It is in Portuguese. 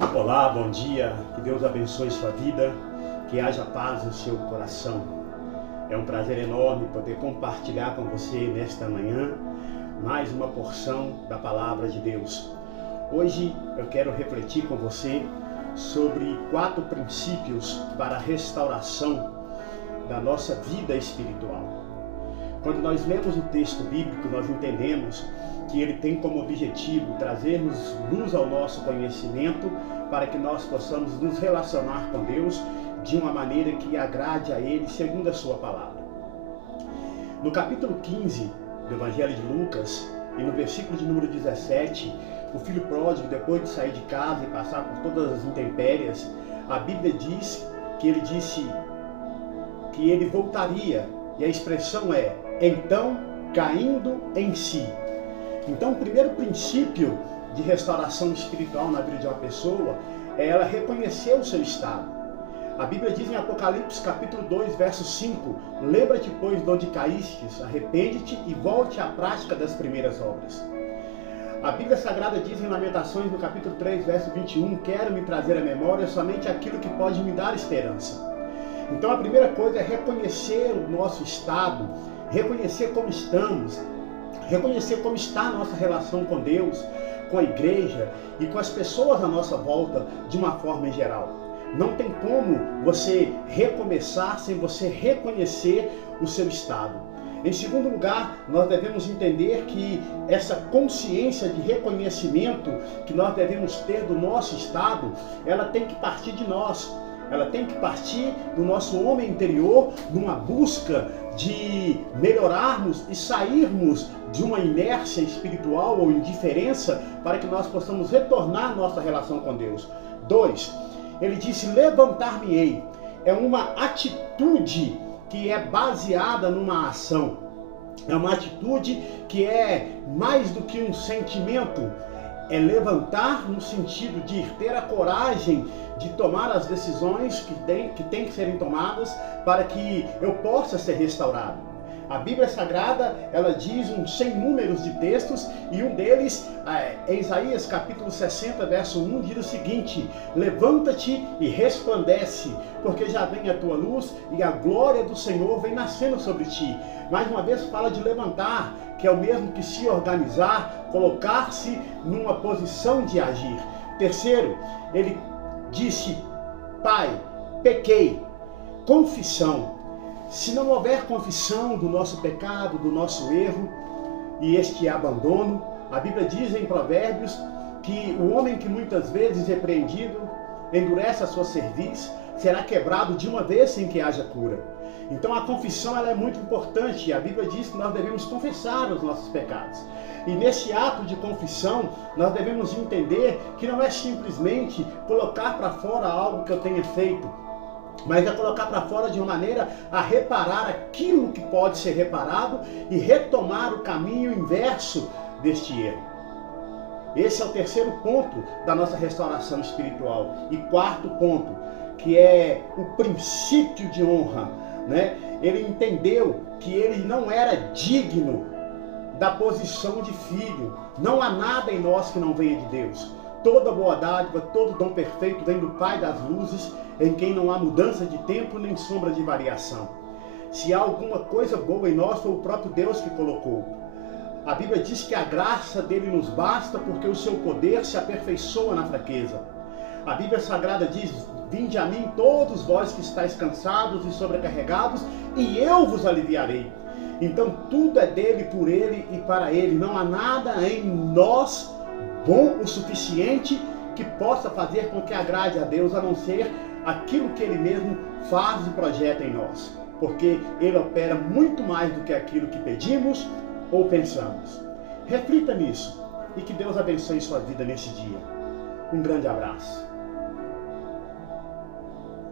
Olá, bom dia, que Deus abençoe sua vida, que haja paz no seu coração. É um prazer enorme poder compartilhar com você nesta manhã mais uma porção da palavra de Deus. Hoje eu quero refletir com você sobre 4 princípios para a restauração da nossa vida espiritual. Quando nós lemos o texto bíblico, nós entendemos que ele tem como objetivo trazermos luz ao nosso conhecimento para que nós possamos nos relacionar com Deus de uma maneira que agrade a Ele segundo a sua palavra. No capítulo 15 do Evangelho de Lucas e no versículo de número 17, o filho pródigo, depois de sair de casa e passar por todas as intempéries, a Bíblia diz que ele disse que ele voltaria, e a expressão é, então caindo em si. Então, o primeiro princípio de restauração espiritual na vida de uma pessoa é ela reconhecer o seu estado. A Bíblia diz em Apocalipse capítulo 2, verso 5, lembra-te, pois, de onde caístes, arrepende-te e volte à prática das primeiras obras. A Bíblia Sagrada diz em Lamentações, no capítulo 3, verso 21, quero me trazer à memória somente aquilo que pode me dar esperança. Então, a primeira coisa é reconhecer o nosso estado, reconhecer como estamos, reconhecer como está a nossa relação com Deus, com a igreja e com as pessoas à nossa volta de uma forma em geral. Não tem como você recomeçar sem você reconhecer o seu estado. Em segundo lugar, nós devemos entender que essa consciência de reconhecimento que nós devemos ter do nosso estado, ela tem que partir de nós. Ela tem que partir do nosso homem interior, numa busca de melhorarmos e sairmos de uma inércia espiritual ou indiferença para que nós possamos retornar nossa relação com Deus. 2. Ele disse, levantar-me-ei. É uma atitude que é baseada numa ação. É uma atitude que é mais do que um sentimento. É levantar no sentido de ter a coragem de tomar as decisões que tem que serem tomadas para que eu possa ser restaurado. A Bíblia Sagrada, ela diz sem números de textos, e um deles, em Isaías capítulo 60, verso 1, diz o seguinte, levanta-te e resplandece, porque já vem a tua luz e a glória do Senhor vem nascendo sobre ti. Mais uma vez fala de levantar, que é o mesmo que se organizar, colocar-se numa posição de agir. Terceiro, ele disse, Pai, pequei, confissão. Se não houver confissão do nosso pecado, do nosso erro e este abandono, a Bíblia diz em Provérbios que o homem que muitas vezes repreendido, endurece a sua cerviz, será quebrado de uma vez sem que haja cura. Então a confissão ela é muito importante. A Bíblia diz que nós devemos confessar os nossos pecados. E nesse ato de confissão, nós devemos entender que não é simplesmente colocar para fora algo que eu tenha feito, mas é colocar para fora de uma maneira a reparar aquilo que pode ser reparado e retomar o caminho inverso deste erro. Esse é o terceiro ponto da nossa restauração espiritual. E quarto ponto, que é o princípio de honra, né? Ele entendeu que ele não era digno da posição de filho. Não há nada em nós que não venha de Deus. Toda boa dádiva, todo dom perfeito vem do Pai das luzes, em quem não há mudança de tempo nem sombra de variação. Se há alguma coisa boa em nós, foi o próprio Deus que colocou. A Bíblia diz que a graça dele nos basta porque o seu poder se aperfeiçoa na fraqueza. A Bíblia Sagrada diz, vinde a mim todos vós que estáis cansados e sobrecarregados, e eu vos aliviarei. Então tudo é dele, por ele e para ele. Não há nada em nós bom o suficiente que possa fazer com que agrade a Deus, a não ser aquilo que ele mesmo faz e projeta em nós. Porque ele opera muito mais do que aquilo que pedimos ou pensamos. Reflita nisso e que Deus abençoe sua vida nesse dia. Um grande abraço.